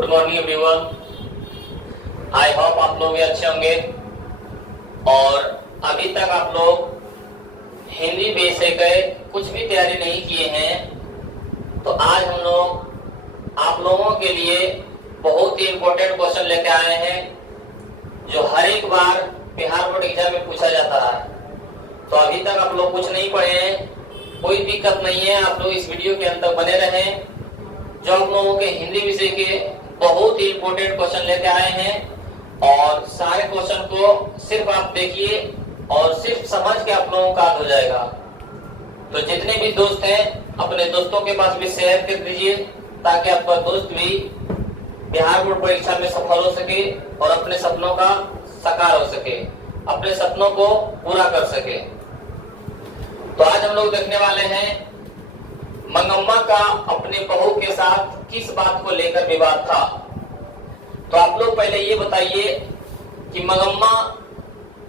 Good morning everyone. I hope आप लोग भी अच्छे होंगे। और अभी तक आप लोग हिंदी विषय के कुछ भी तैयारी नहीं किए हैं, तो आज हम लोग आप लोगों के लिए बहुत ही इम्पोर्टेंट क्वेश्चन लेके आए हैं जो हर एक बार बिहार बोर्ड एग्जाम में पूछा जाता है। तो अभी तक आप लोग कुछ नहीं पढ़े हैं, कोई दिक्कत नहीं है, आप लोग इस वीडियो के अंत तक बने रहें। जो आप लोगों के हिंदी विषय के बहुत ही इम्पोर्टेंट क्वेश्चन लेके आए हैं और सारे क्वेश्चन को सिर्फ आप देखिए और सिर्फ समझ के आप लोगों का हो जाएगा। तो जितने भी दोस्त हैं अपने दोस्तों के पास भी शेयर कर दीजिए ताकि आपका दोस्त भी बिहार बोर्ड परीक्षा में सफल हो सके और अपने सपनों का साकार हो सके, अपने सपनों को पूरा कर सके। तो आज हम लोग देखने वाले हैं मंगम्मा का अपने बहू के साथ किस बात को लेकर विवाद था। तो आप लोग पहले ये बताइए कि मंगम्मा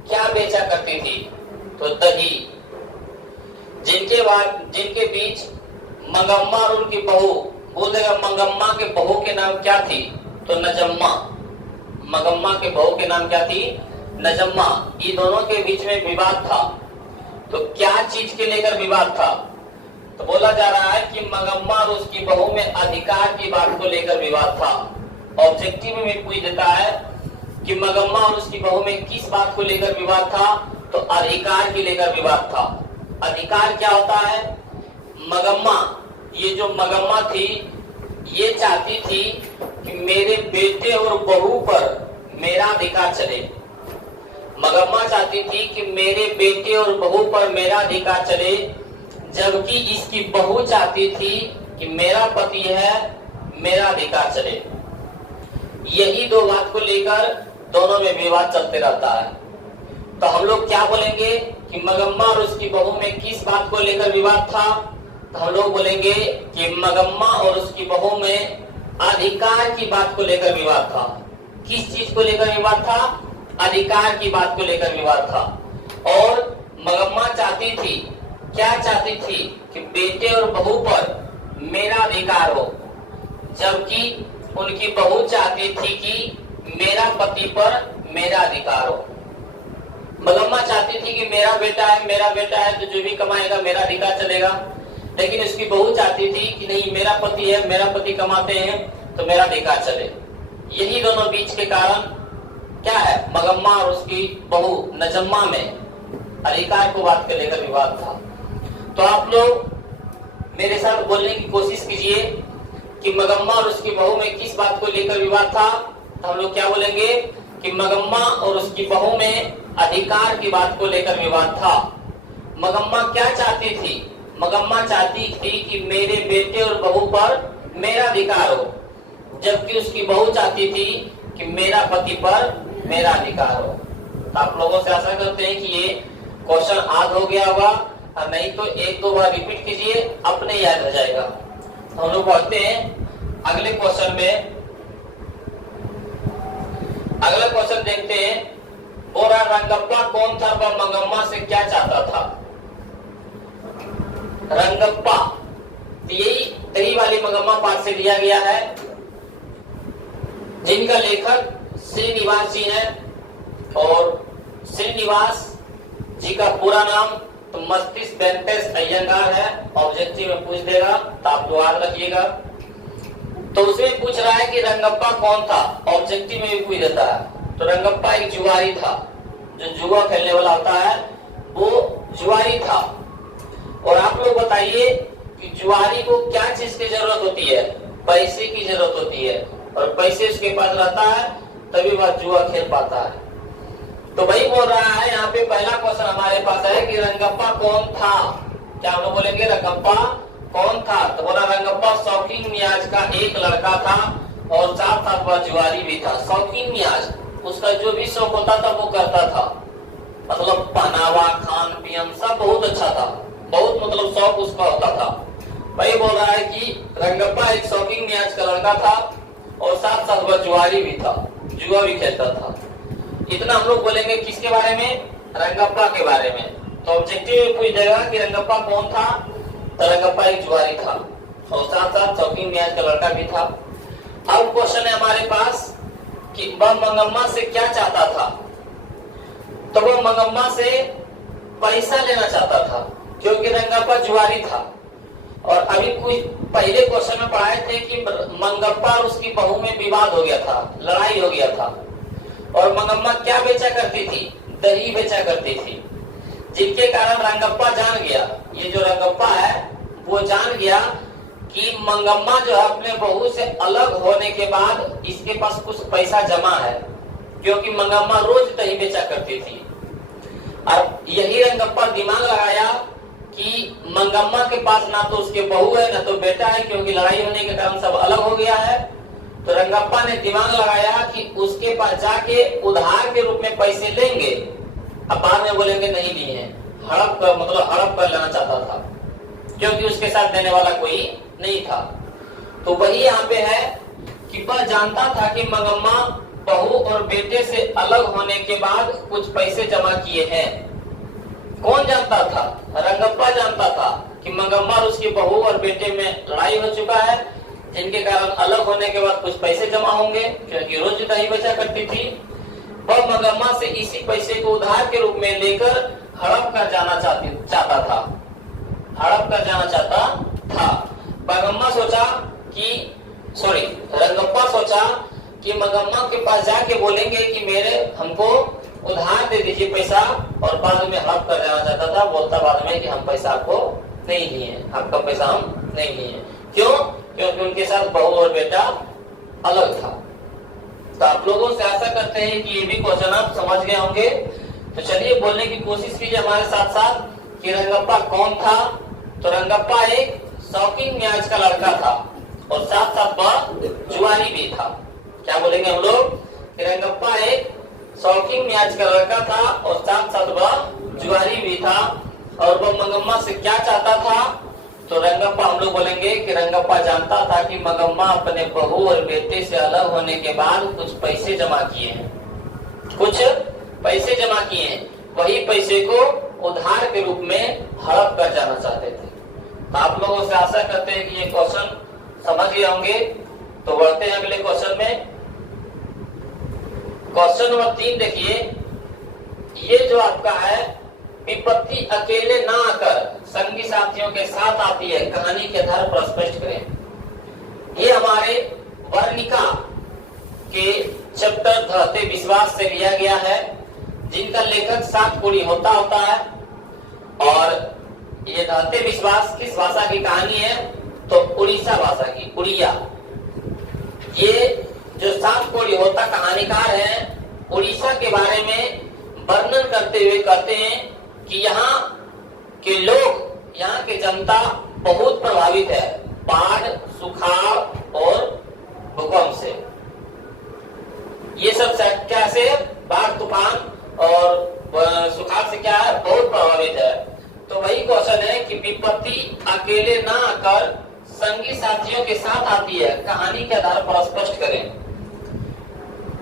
क्या बेचा करती थी। तो दही। जिनके बीच मंगम्मा और उनकी बहू, बोल देगा मंगम्मा के बहू के नाम क्या थी, तो नजम्मा। मंगम्मा के बहू के नाम क्या थी, नजम्मा। ये दोनों के बीच में विवाद था। तो क्या चीज के लेकर विवाद था, तो बोला जा रहा है कि मंगम्मा और उसकी बहू में अधिकार की बात को लेकर विवाद था। ऑब्जेक्टिव में पूछ देता है कि मंगम्मा और उसकी बहू में किस बात को लेकर विवाद था, तो अधिकार के लेकर विवाद था। अधिकार क्या होता है, मंगम्मा, ये जो मंगम्मा थी ये चाहती थी कि मेरे बेटे और बहू पर मेरा अधिकार चले। मंगम्मा चाहती थी कि मेरे बेटे और बहू पर मेरा अधिकार चले, जबकि इसकी बहू चाहती थी कि मेरा पति है, मेरा अधिकार चले। यही दो बात को लेकर दोनों में विवाद चलते रहता है। तो हम लोग क्या बोलेंगे कि मंगम्मा और उसकी बहू में किस बात को लेकर विवाद था, तो हम लोग बोलेंगे कि मंगम्मा और उसकी बहू में अधिकार की बात को लेकर विवाद था। किस चीज को लेकर विवाद था, अधिकार की बात को लेकर विवाद था। और मंगम्मा चाहती थी, क्या चाहती थी, कि बेटे और बहू पर मेरा अधिकार हो, जबकि उनकी बहू चाहती थी कि मेरा पति पर मेरा अधिकार हो। मंगम्मा चाहती थी कि मेरा बेटा है तो जो भी कमाएगा मेरा अधिकार चलेगा, लेकिन उसकी बहू चाहती थी कि नहीं, मेरा पति है, मेरा पति कमाते हैं तो मेरा अधिकार चले। यही दोनों बीच के कारण क्या है, मंगम्मा और उसकी बहू नजम्मा में अधिकार को बात को लेकर विवाद था। तो आप लोग मेरे साथ बोलने की कोशिश कीजिए कि मंगम्मा और उसकी बहू में किस बात को लेकर विवाद था। तो हम लोग क्या बोलेंगे कि मंगम्मा और उसकी बहू में अधिकार की बात को लेकर विवाद था। मंगम्मा क्या चाहती थी, मंगम्मा चाहती थी कि मेरे बेटे और बहू पर मेरा अधिकार हो, जबकि उसकी बहू चाहती थी कि मेरा पति पर मेरा अधिकार हो। तो आप लोगों से आशा करते हैं कि ये क्वेश्चन याद हो गया होगा, और नहीं तो एक दो बार रिपीट कीजिए, अपने याद हो जाएगा। तो हम लोग पढ़ते हैं अगले क्वेश्चन में। अगला क्वेश्चन देखते हैं, बोरा रंगप्पा कौन था वह मंगम्मा से क्या चाहता था। रंगप्पा यही दही वाली मंगम्मा पाठ से लिया गया है, जिनका लेखक श्रीनिवास जी हैं। और श्रीनिवास जी का पूरा नाम तो मस्तिष्क वेंकटेश अयंगार है। ऑब्जेक्टिव में पूछ देगा तो आप लोग याद रखिएगा। तो उसमें पूछ रहा है कि रंगप्पा कौन था, ऑब्जेक्टिव में भी पूछ देता है। तो रंगप्पा एक जुआरी था, जो जुआ खेलने वाला होता है वो जुआरी था। और आप लोग बताइए कि जुआरी को क्या चीज की जरूरत होती है, पैसे की जरूरत होती है, और पैसे उसके पास रहता है तभी वह जुआ खेल पाता है। तो वही बोल रहा है यहाँ पे, पहला क्वेश्चन हमारे पास है कि रंगप्पा कौन था। क्या हम लोग बोलेंगे रंगप्पा कौन था, तो बोला रंगप्पा शौकीन मियाज का एक लड़का था और साथ साथ वह जुआरी भी था। शौकीन मियाज, उसका जो भी शौक होता था वो करता था, मतलब पहनावा, खान पीन सब बहुत अच्छा था, बहुत मतलब शौक उसका होता था। वही बोल रहा है कि रंगप्पा एक शौकीन मियाज का लड़का था और साथ साथ वह जुआरी भी था, जुआ भी खेलता था। इतना हम लोग बोलेंगे किसके बारे में, रंगप्पा के बारे में। तो ऑब्जेक्टिव में पूछ देगा कि रंगप्पा कौन था, तो रंगप्पा एक जुआरी था और साथ साथ शौकीन मियाज का लड़का भी था। अब क्वेश्चन है हमारे पास कि वह मंगम्मा से क्या चाहता था। तो वह मंगम्मा से पैसा लेना चाहता था, क्योंकि रंगप्पा जुआरी था। और अभी कुछ पहले क्वेश्चन में पढ़ाए थे कि मंगप्पा और उसकी बहू में विवाद हो गया था, लड़ाई हो गया था। और मंगम्मा क्या बेचा करती थी? दही बेचा करती थी, जिनके कारण रंगप्पा जान गया, ये जो रंगप्पा है वो जान गया कि मंगम्मा जो है अपने बहू से अलग होने के बाद इसके पास कुछ पैसा जमा है, क्योंकि मंगम्मा रोज दही बेचा करती थी। अब यही रंगप्पा दिमाग लगाया कि मंगम्मा के पास ना तो उसके बहू है ना तो बेटा है, क्योंकि लड़ाई होने के कारण सब अलग हो गया है। तो रंगप्पा ने दिमाग लगाया कि उसके पास जाके उधार के रूप में पैसे लेंगे, अब बाद में बोलेंगे नहीं दिए हैं, हड़प कर मतलब हड़प कर लेना चाहता था, क्योंकि उसके साथ देने वाला कोई नहीं था। तो वही यहाँ पे है कि वह जानता था कि मंगम्मा बहू और बेटे से अलग होने के बाद कुछ पैसे जमा किए हैं। कौन जानता था? रंगप्पा जानता था कि मंगम्मा और उसकी बहू और बेटे में लड़ाई हो चुका है, जिनके कारण अलग होने के बाद कुछ पैसे जमा होंगे, क्योंकि रोज दही बेचा करती थी। वह मंगम्मा से इसी पैसे को उधार के रूप में लेकर हड़प कर जाना चाहता था, हड़प कर जाना चाहता था। मंगम्मा सोचा कि रंगप्पा सोचा कि मंगम्मा के पास जाके बोलेंगे कि मेरे हमको उधार दे दीजिए पैसा, और बाद में हड़प कर जाना चाहता था, बोलता बाद में कि हम पैसा आपको नहीं दिए, आपका पैसा हम नहीं दिए। क्यों? क्योंकि उनके साथ बहू और बेटा अलग था। तो आप लोगों से आशा करते हैं कि ये भी क्वेश्चन आप समझ गए होंगे। तो चलिए बोलने की कोशिश कीजिए हमारे साथ साथ कि रंगप्पा कौन था। तो रंगप्पा एक शौकीन मियाज का लड़का था और साथ साथ वह जुआरी भी था। क्या बोलेंगे हम लोग कि रंगप्पा एक शौकीन मियाज का लड़का था और साथ साथ वह जुआरी भी था। और वह मंगम्मा से क्या चाहता था? तो रंगप्पा हम लोग बोलेंगे कि रंगप्पा जानता था कि मंगम्मा अपने बहू और बेटे से अलग होने के बाद कुछ पैसे जमा किए हैं, कुछ पैसे जमा किए हैं, वही पैसे को उधार के रूप में हड़प कर जाना चाहते थे। तो आप लोगों से आशा करते हैं कि ये क्वेश्चन समझ गए होंगे। तो बढ़ते हैं अगले क्वेश्चन में। क्वेश्चन नंबर 3 देखिए, ये जो आपका है, विपत्ति अकेले ना आकर संगी साथियों के साथ आती है, कहानी के आधार पर स्पष्ट करें। ये हमारे वर्णिका के चैप्टर धरते विश्वास से लिया गया है, जिनका लेखक सात कोड़ी होता है। और ये धरते विश्वास किस भाषा की कहानी है? तो उड़ीसा भाषा की, उड़िया। ये जो सात कोड़ी होता कहानीकार हैं, उड़ीसा के बारे में वर्णन करते हुए कहते हैं कि यहाँ के लोग, यहाँ की जनता बहुत प्रभावित है बाढ़, सुखाड़ और भूकंप से। ये सब क्या से? बाढ़, तूफान और सुखाड़ से क्या है? बहुत प्रभावित है। तो वही क्वेश्चन है कि विपत्ति अकेले ना आकर संगी साथियों के साथ आती है, कहानी के आधार पर स्पष्ट करें।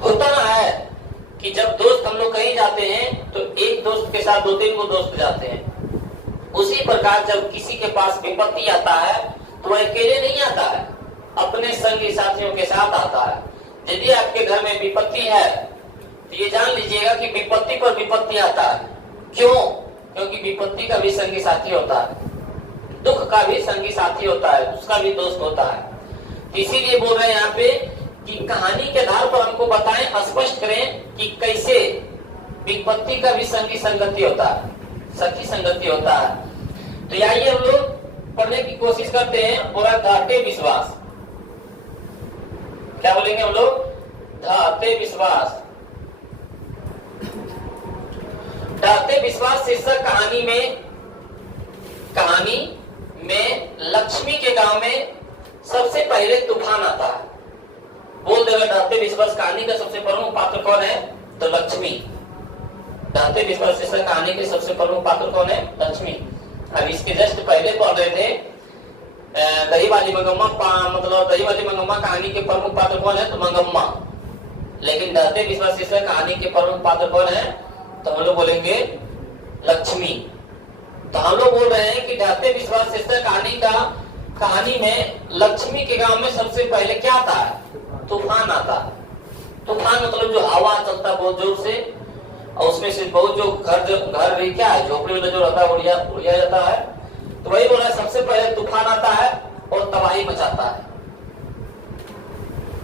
होता है कि जब दोस्त हम लोग कहीं जाते हैं तो एक दोस्त के साथ 2-3 को दोस्त जाते हैं। उसी प्रकार जब किसी के पास विपत्ति आता है तो वह अकेले नहीं आता है, अपने संगी साथियों के साथ आता है। यदि आपके घर में विपत्ति है तो ये जान लीजिएगा कि विपत्ति पर विपत्ति आता है। क्यों? क्योंकि विपत्ति का भी संगी साथी होता है, दुख का भी संगी साथी होता है, उसका भी दोस्त होता है। इसीलिए बोल रहे हैं यहाँ पे कि कहानी के आधार पर हमको बताएं, स्पष्ट करें कि कैसे विपत्ति का भी संगी संगति होता है, सखी संगति होता है। तो आइए हम लोग पढ़ने की कोशिश करते हैं। पूरा धरते विश्वास, क्या बोलेंगे हम लोग? धरते विश्वास। धरते विश्वास शीर्षक कहानी में लक्ष्मी के गांव में सबसे पहले तूफान आता है। बोल देगा धरते विश्वास कहानी का सबसे प्रमुख पात्र कौन है? तो लक्ष्मी। धरते विश्वास शीर्षक कहानी के सबसे प्रमुख पात्र कौन है? लक्ष्मी। अब इसके जस्ट पहले पढ़ रहे थे दही वाली मंगम्मा, मतलब दही वाली मंगम्मा कहानी के प्रमुख पात्र कौन है? तो मंगम्मा। लेकिन धरते विश्वास शीर्षक कहानी के प्रमुख पात्र कौन है? तो हम लोग बोलेंगे लक्ष्मी। तो हम लोग बोल रहे हैं कि धरते विश्वास शीर्षक कहानी में लक्ष्मी के गांव में सबसे पहले क्या आता है? तूफान आता है। तूफान मतलब जो हवा चलता है बहुत जोर से, और उसमें से बहुत जो घर भी क्या है, झोपड़ी में जो रहता है उड़िया जाता है। तो वही बोला, सबसे पहले तूफान आता है और तबाही मचाता है।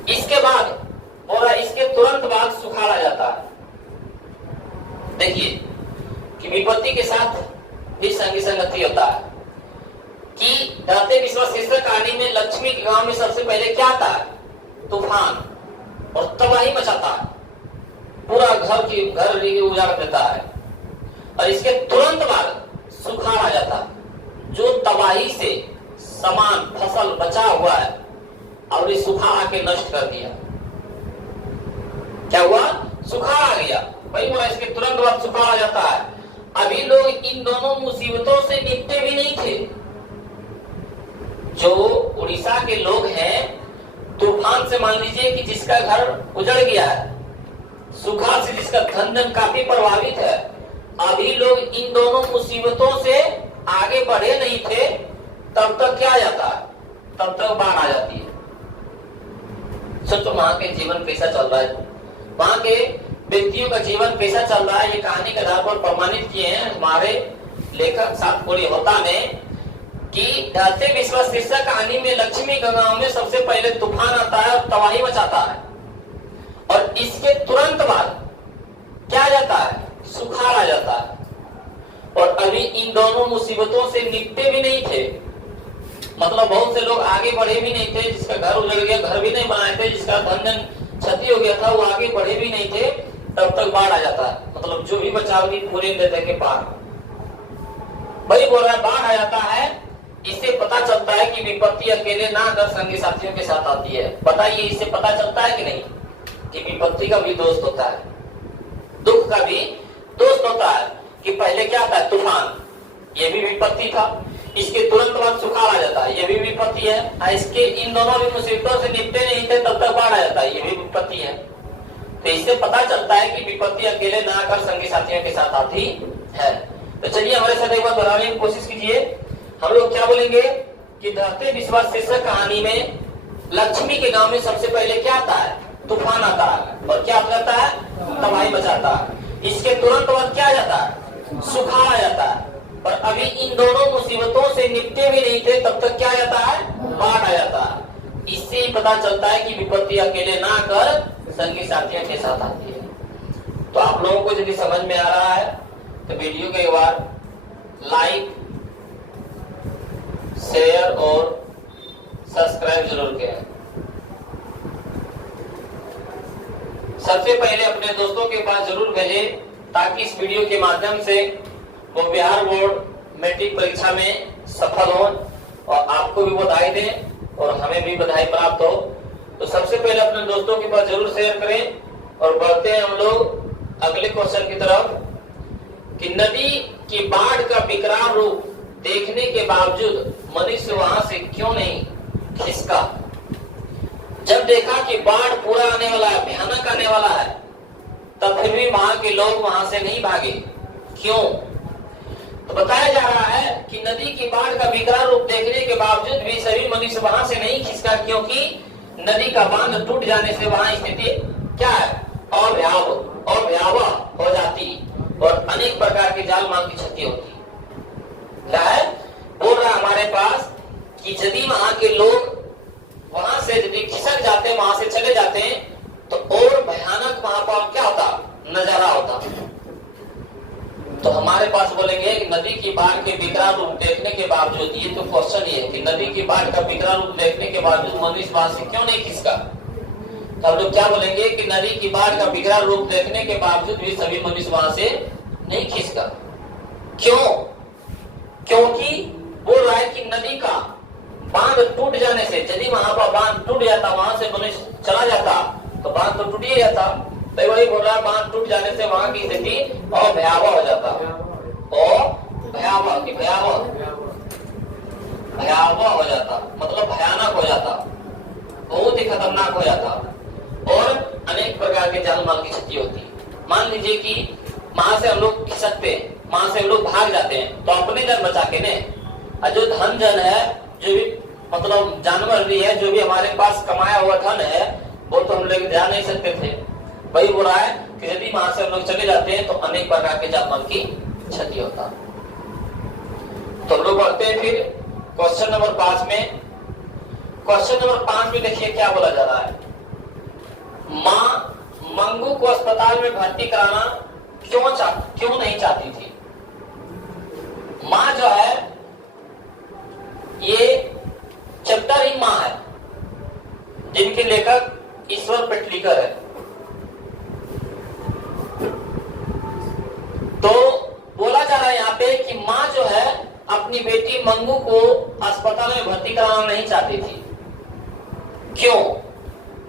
इसके बाद बोला, इसके तुरंत बाद सुखाड़ आ जाता है। देखिए कि विपत्ति के साथ भी संगी संगति होता है कि दाते विश्वास शीर्षक कहानी में लक्ष्मी के गांव में सबसे पहले क्या आता है? तूफान, और तबाही मचाता है, पूरा घर उजाड़ देता है। और इसके तुरंत बाद सुखाड़ आ जाता है, जो तबाही से सामान फसल बचा हुआ है और इस सुखाड़ आके नष्ट कर दिया। क्या हुआ? सुखाड़ आ गया। वही बोला, इसके तुरंत बाद सुखाड़ आ जाता है। अभी लोग इन दोनों मुसीबतों से निपटे भी नहीं थे। जो उड़ीसा के लोग हैं, तूफान से मान लीजिए कि जिसका घर उजड़ गया है, सुखाड़ से जिसका धन काफी प्रभावित है, अभी लोग इन दोनों मुसीबतों से आगे बढ़े नहीं थे, तब तक क्या आ जाता है? तब तक बाढ़ आ जाती है। सोचो वहां के जीवन कैसा चल रहा है, वहां के व्यक्तियों का जीवन कैसा चल रहा है। ये कहानी के आधार पर प्रमाणित किए हैं हमारे लेखक सातपुरी होता ने कि ढलते विश्वास शीर्षक कहानी में लक्ष्मी के गांव में सबसे पहले तूफान आता है और तबाही मचाता है, और इसके तुरंत बाद क्या आ जाता है? सुखाड़ आ जाता है। और अभी इन दोनों मुसीबतों से निपटे भी नहीं थे, मतलब बहुत से लोग आगे बढ़े भी नहीं थे। जिसका घर उजड़ गया, घर भी नहीं बनाए थे, जिसका धन क्षति हो गया था, वो आगे बढ़े भी नहीं थे, तब तक बाढ़ आ जाता है। मतलब जो भी बचाव की पूरे देते के पार, वही बोल रहा है, बाढ़ आ जाता है। इससे पता चलता है कि विपत्ति अकेले ना आकर संगी साथियों के साथ आती है। बताइए, इससे पता चलता है कि नहीं कि विपत्ति का भी दोस्त होता है, दुख का भी दोस्त होता है। कि पहले क्या आता है? तूफान, ये भी विपत्ति था। इसके तुरंत बाद सुखाड़ आ जाता है, ये भी विपत्ति है। इसके इन दोनों भी मुसीबतों से निपटे नहीं थे, तब तक बाढ़ आ जाता है, ये भी विपत्ति है। तो इससे पता चलता है कि विपत्ति अकेले ना आकर संगी साथियों के साथ आती है। तो चलिए हमारे साथ एक बार दोहराने की कोशिश कीजिए। हम लोग क्या बोलेंगे कि ढलते विश्वास शीर्षक कहानी में लक्ष्मी के गांव में सबसे पहले क्या आता है? तूफान आता है, और क्या आता है? तबाही मचाता है। इसके तुरंत बाद क्या आ जाता है? सुखाड़ आ जाता है। और अभी इन दोनों मुसीबतों से निपटे भी नहीं थे, तब तक क्या आ जाता है? बाढ़ आ जाता है। इससे ही पता चलता है कि विपत्ति अकेले ना आकर संगी साथियों के साथ आती है। तो आप लोगों को यदि समझ में आ रहा है तो वीडियो को एक बार लाइक, शेयर और सब्सक्राइब जरूर करें। सबसे पहले अपने दोस्तों के पास जरूर भेजें, ताकि इस वीडियो के माध्यम से वो बिहार बोर्ड मैट्रिक परीक्षा में सफल हो और आपको भी बधाई दें और हमें भी बधाई प्राप्त हो। तो सबसे पहले अपने दोस्तों के पास जरूर शेयर करें। और बढ़ते हैं हम लोग अगले क्वेश्चन की तरफ कि नदी की बाढ़ का विकराल रूप देखने के बावजूद मनुष्य वहां से क्यों नहीं खिसका? जब देखा कि बाढ़ पूरा आने वाला है, भयानक आने वाला है, तब फिर भी वहां के लोग वहां से नहीं भागे। क्यों? तो बताया जा रहा है कि नदी की बाढ़ का विकराल रूप देखने के बावजूद भी सभी मनुष्य वहां से नहीं खिसका, क्योंकि नदी का बांध टूट जाने से वहां स्थिति क्या है? और भयावह हो जाती और अनेक प्रकार के जान माल की क्षति होती। क्या है? बोल रहा हमारे पास कि यदि वहां के लोग वहां से यदि खिसक जाते, वहां से चले जाते हैं, तो और भयानक वहां पर क्या होता? नजारा होता। तो हमारे पास बोलेंगे कि नदी की बाढ़ के विकराल रूप देखने के बावजूद, ये तो क्वेश्चन ही है कि नदी की बाढ़ का विकराल रूप देखने के बावजूद मनुष्य वहां से क्यों नहीं खिसका? तो हम लोग क्या बोलेंगे कि नदी की बाढ़ का विकराल रूप देखने के बावजूद भी सभी मनुष्य वहां से नहीं खिसका। क्यों? क्योंकि बोल रहा है कि नदी का बांध टूट जाने से, यदि वहां पर बांध टूट जाता, वहां से मनुष्य चला जाता, तो बांध तो टूट ही जाता। तो वही बोल रहा है, बांध टूट जाने से वहां की स्थिति और भयावह हो जाता, और भयावह हो जाता, मतलब भयानक हो जाता, बहुत ही खतरनाक हो जाता, और अनेक प्रकार के जान माल की क्षति होती। मान लीजिए कि वहां से हम लोग खिसकते हैं, वहां से हम लोग भाग जाते हैं, तो अपने जन बचा के ने, और जो धन जन है, जो भी मतलब जानवर भी है, जो भी हमारे पास कमाया हुआ धन है, वो तो हम लोग जा नहीं सकते थे। वही हो रहा है कि यदि वहां से हम लोग चले जाते हैं तो अनेक प्रकार के जानवर की क्षति होता। तो हम लोग बढ़ते हैं फिर क्वेश्चन नंबर 5 में। क्वेश्चन नंबर 5 में देखिए क्या बोला जा रहा है। माँ मंगू को अस्पताल में भर्ती कराना क्यों नहीं चाहती थी। माँ जो है ये चैप्टर ही माँ है, जिनके लेखक ईश्वर पेटलीकर है। तो बोला जा रहा है यहाँ पे कि माँ जो है अपनी बेटी मंगू को अस्पताल में भर्ती कराना नहीं चाहती थी। क्यों?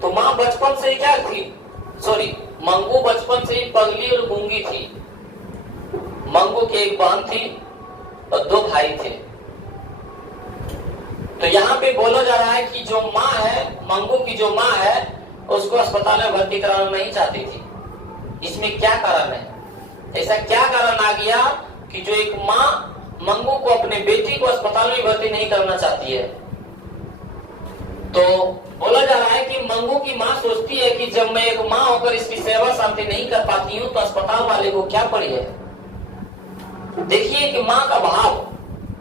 तो माँ बचपन से ही क्या थी, मंगू बचपन से ही पगली और गूंगी थी। मंगू की एक बहन थी और 2 भाई थे। तो यहाँ पे बोला जा रहा है कि जो माँ है, मंगू की जो माँ है, उसको अस्पताल में भर्ती कराना नहीं चाहती थी। इसमें क्या कारण है? ऐसा क्या कारण आ गया कि जो एक माँ मंगू को, अपने बेटी को अस्पताल में भर्ती नहीं करना चाहती है? तो बोला जा रहा है कि मंगू की माँ सोचती है कि जब मैं एक माँ होकर इसकी सेवा शांति नहीं कर पाती हूँ तो अस्पताल वाले को क्या पड़ी है। देखिए कि माँ का भाव,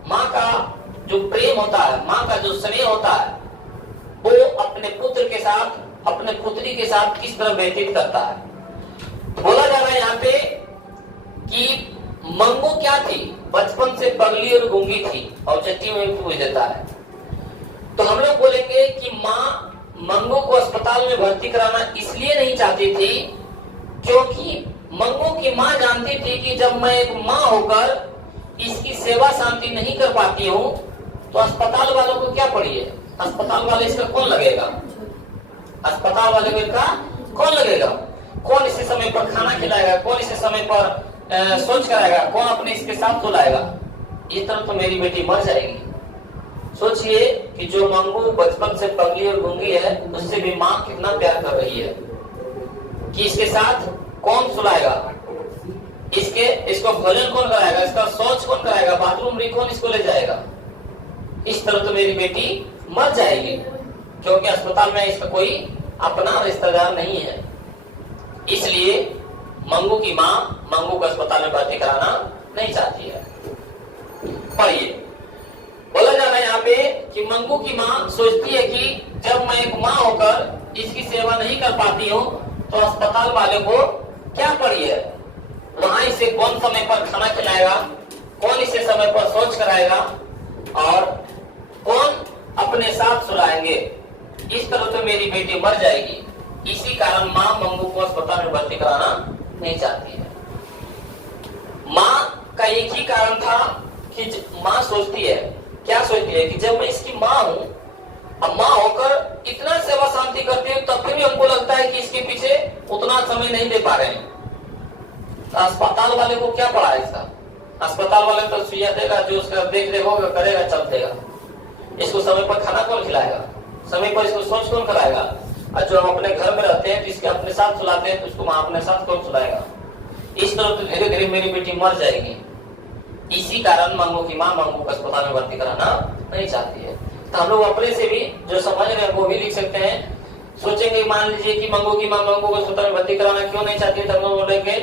माँ का जो प्रेम होता है, माँ का जो स्नेह होता है, वो अपने पुत्र के साथ, अपने पुत्री के साथ किस तरह व्यतीत करता है। बोला जा रहा है यहाँ पे कि मंगू क्या थी, बचपन से पगली और गूंगी थी। ऑब्जेक्टिव में पूछ देता है। तो हम लोग बोलेंगे कि माँ मंगू को अस्पताल में भर्ती कराना इसलिए नहीं चाहती थी क्योंकि मंगू की माँ जानती थी कि जब मैं एक माँ होकर इसकी सेवा शांति नहीं कर पाती हूँ तो अस्पताल वालों को क्या पड़ी है। अस्पताल वाले इसका कौन लगेगा, अस्पताल वाले को इसका कौन लगेगा, कौन इसे समय पर खाना खिलाएगा, कौन इसे समय पर सोच कराएगा, कौन अपने इसके साथ सुलाएगा। इस तरह तो मेरी बेटी मर जाएगी। सोचिए कि जो मंगू बचपन से पगली और गूंगी है, उससे भी माँ कितना प्यार कर रही है कि इसके साथ कौन सुलाएगा, इसको भोजन कौन कराएगा, इसका शौच कौन कराएगा, बाथरूम भी कौन इसको ले जाएगा। इस तरह तो मेरी बेटी मर जाएगी क्योंकि अस्पताल में इसका कोई अपना रिश्तेदार नहीं है। इसलिए मंगू की माँ मंगू को अस्पताल में भर्ती कराना नहीं चाहती है। पढ़िए, बोला जा रहा है यहाँ पे कि मंगू की माँ सोचती है कि जब मैं एक माँ होकर इसकी सेवा नहीं कर पाती हूँ तो अस्पताल वाले को क्या पड़ी है। वहां इसे कौन समय पर खाना खिलाएगा, कौन इसे समय पर शौच कराएगा और कौन अपने साथ सुलाएंगे। इस तरह तो मेरी बेटी मर जाएगी। इसी कारण माँ मंगू को अस्पताल में भर्ती कराना नहीं चाहती है। माँ का एक ही कारण था कि माँ सोचती है, क्या सोचती है कि जब मैं इसकी माँ हूँ, अब माँ होकर इतना सेवा शांति करती हूँ, तब भी हमको लगता है कि इसके पीछे उतना समय नहीं दे पा रहे हैं। तो अस्पताल वाले को क्या पड़ा है इसका। अस्पताल वाले तो सुइया देगा, जो उसका देख रेख होगा करेगा, चल देगा। इसको समय पर खाना कौन खिलाएगा, समय पर इसको शौच कौन कराएगा। और जो हम अपने घर में रहते हैं, जिसके अपने साथ सुलाते हैं, तो उसको वहां अपने साथ कौन सुलाएगा। इस तरह तो धीरे धीरे मेरी बेटी मर जाएगी। इसी कारण मंगू की माँ मंगू को अस्पताल में भर्ती कराना नहीं चाहती है। तो हम लोग अपने से भी जो समझ रहे हैं वो भी लिख सकते हैं। सोचेंगे, मान लीजिए कि मंगू की माँ मंगू को अस्पताल में भर्ती कराना क्यों नहीं चाहती है, तो हम लोग बोलेंगे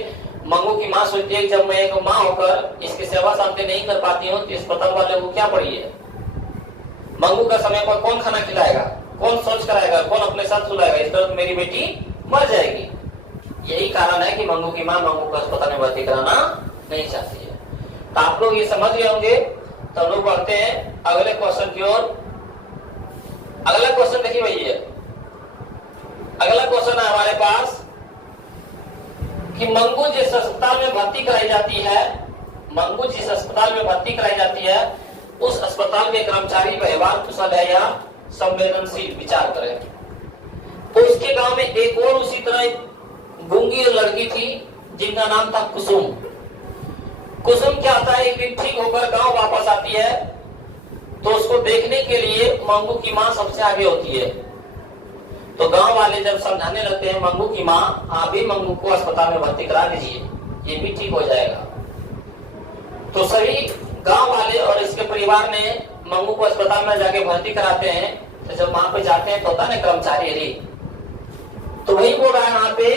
मंगू की माँ सोचती है जब मैं एक माँ होकर इसकी सेवा शांति नहीं कर पाती हूँ तो अस्पताल वाले को क्या पड़ी है। मंगू का समय पर कौन खाना खिलाएगा, कौन शौच कराएगा, कौन अपने साथ सुलाएगा। इस तरह तो मेरी बेटी मर जाएगी। यही कारण है कि मंगू की माँ मंगू को अस्पताल में भर्ती कराना नहीं चाहती है। तो आप लोग ये समझ गए होंगे। तो हम लोग बढ़ते हैं अगले क्वेश्चन की ओर। अगला क्वेश्चन देखिए भैया, अगला क्वेश्चन है हमारे पास कि मंगू जिस अस्पताल में भर्ती कराई जाती है, मंगू जिस अस्पताल में भर्ती कराई जाती है, उस अस्पताल के कर्मचारी व्यवहार कुशल है या संवेदनशील, विचार करें। तो उसके गांव में एक और उसी तरह गूंगी लड़की थी जिनका नाम था कुसुम। कुसुम क्या होता है, एक दिन ठीक होकर गांव वापस आती है तो उसको देखने के लिए मंगू की माँ सबसे आगे होती है। तो गांव वाले जब समझाने लगते हैं मंगू की माँ, आप भी मंगू को अस्पताल में भर्ती करा दीजिए, ये भी ठीक हो जाएगा। तो सभी गांव वाले और इसके परिवार ने मंगू को अस्पताल में जाके भर्ती कराते हैं। तो जब वहां पे जाते हैं तो होता है कर्मचारी, अरे तो वही बोल रहा है यहाँ पे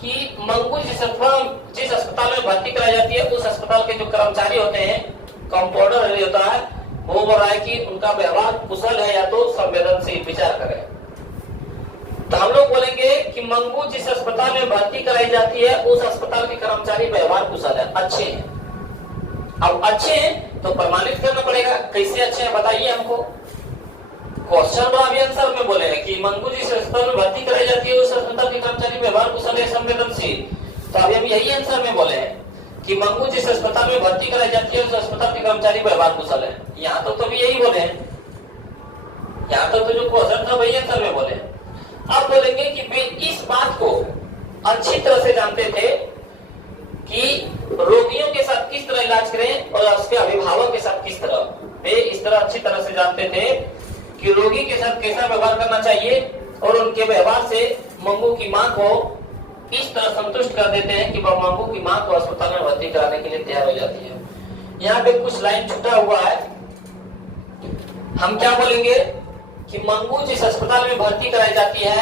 कि मंगू जिस अस्पताल में भर्ती कराई जाती है उस अस्पताल के जो कर्मचारी होते हैं, कंपाउंडर होता है, वो बोल रहा है कि उनका व्यवहार कुशल है या तो संवेदनशील, विचार करें। तो हम लोग बोलेंगे कि मंगू जिस अस्पताल में भर्ती कराई जाती है उस अस्पताल के कर्मचारी व्यवहार कुशल है, अच्छे हैं। अब अच्छे हैं तो प्रमाणित करना पड़ेगा, कैसे अच्छे हैं बताइए हमको। क्वेश्चन में अभी आंसर में बोले हैं कि मंगू जिस अस्पताल में भर्ती कराई जाती है उस अस्पताल के कर्मचारी व्यवहार कुशल है, संवेदनशील। तो अभी हम यही आंसर में बोले हैं कि मंगू जिस अस्पताल में भर्ती कराई जाती है उस अस्पताल के कर्मचारी व्यवहार कुशल है। यहाँ तो भी यही बोले हैं, यहाँ तो जो क्वेश्चन था वही आंसर में बोले हैं। अब बोलेंगे कि वे इस बात को अच्छी तरह से जानते थे कि रोगियों के साथ किस तरह इलाज करें और उसके अभिभावक के साथ किस तरह। वे इस तरह अच्छी तरह से जानते थे कि रोगी के साथ कैसा व्यवहार करना चाहिए और उनके व्यवहार से मंगू की मां को इस तरह संतुष्ट कर देते हैं कि वह मंगू की मां को अस्पताल में भर्ती कराने के लिए तैयार हो जाती है। यहाँ पे कुछ लाइन छूटा हुआ है, हम क्या बोलेंगे कि मंगू जिस अस्पताल में भर्ती कराई जाती है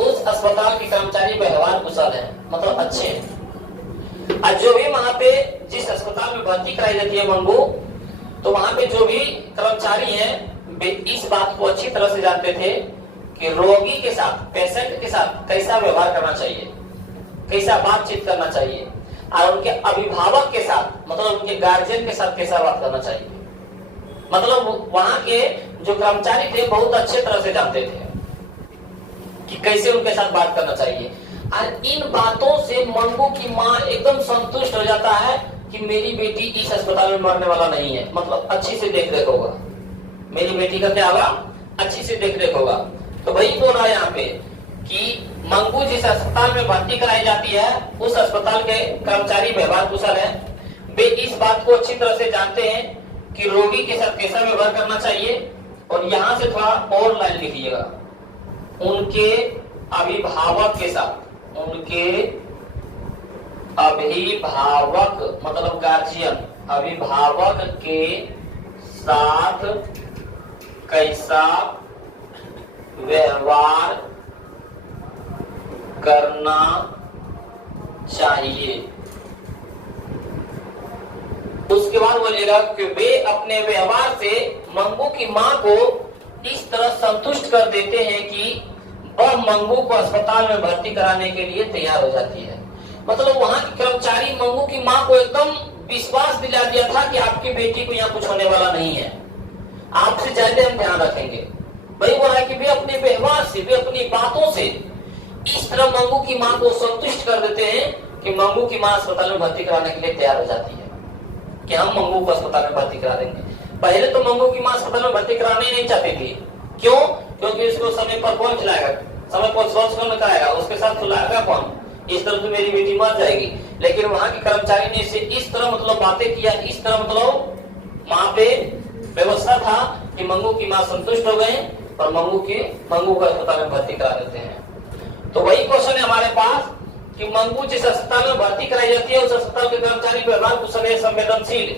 उस अस्पताल के कर्मचारी व्यवहार कुशल है, मतलब अच्छे हैं। और जो भी वहां पे जिस अस्पताल में भर्ती कराई जाती है मंगू, तो वहां पे जो भी कर्मचारी हैं वे इस बात को अच्छी तरह से जानते थे कि रोगी के साथ, पेशेंट के साथ कैसा व्यवहार करना चाहिए, कैसा बातचीत करना चाहिए और उनके अभिभावक के साथ, मतलब उनके गार्जियन के साथ कैसा बात करना चाहिए। मतलब वहां के जो कर्मचारी थे बहुत अच्छे तरह से जानते थे कि कैसे उनके साथ बात करना चाहिए। और इन बातों से मंगू की मां एकदम संतुष्ट हो जाता है कि मेरी बेटी इस अस्पताल में मरने वाला नहीं है, मतलब अच्छी से देख रेख होगा, मेरी बेटी का क्या होगा, अच्छी से देख रेख होगा। तो वही बोल रहा है यहाँ पे कि मंगू जिस अस्पताल में भर्ती कराई जाती है उस अस्पताल के कर्मचारी व्यवहार कुशल है। वे इस बात को अच्छी तरह से जानते हैं कि रोगी के साथ कैसा व्यवहार करना चाहिए। और यहाँ से थोड़ा और लाइन लिखिएगा, उनके अभिभावक के साथ, उनके अभिभावक मतलब गार्जियन, अभिभावक के साथ कैसा व्यवहार करना चाहिए। उसके बाद बोलेगा कि वे अपने व्यवहार से मंगू की मां को इस तरह संतुष्ट कर देते हैं कि वह मंगू को अस्पताल में भर्ती कराने के लिए तैयार हो जाती है। मतलब वहां के कर्मचारी मंगू की मां को एकदम विश्वास दिला दिया था कि आपकी बेटी को यहाँ कुछ होने वाला नहीं है, आपसे ज्यादा हम ध्यान रखेंगे। वही बोला है कि वे अपने व्यवहार से, वे अपनी बातों से इस तरह मंगू की मां को संतुष्ट कर देते हैं कि मंगू की मां अस्पताल में भर्ती कराने के लिए तैयार हो जाती है कि हम मंगू को अस्पताल में भर्ती करा देंगे। पहले तो मंगू की मां अस्पताल में भर्ती कराने ही नहीं चाहती थी। क्यों? क्योंकि उसको समय पर कौन खिलाएगा, समय पर शौच कौन कराएगा, उसके साथ खिलाएगा कौन, इस तरह तो मेरी बेटी मर जाएगी। लेकिन वहां के कर्मचारी ने इसे इस तरह मतलब बातें किया, इस तरह मतलब वहां पे व्यवस्था था कि मंगू की मां संतुष्ट हो गए और मंगू को अस्पताल में भर्ती करा देते हैं। तो वही क्वेश्चन है हमारे पास कि मंगू जिस अस्पताल में भर्ती कराई जाती है उस अस्पताल के कर्मचारी व्यवहार कुशल है, संवेदनशील।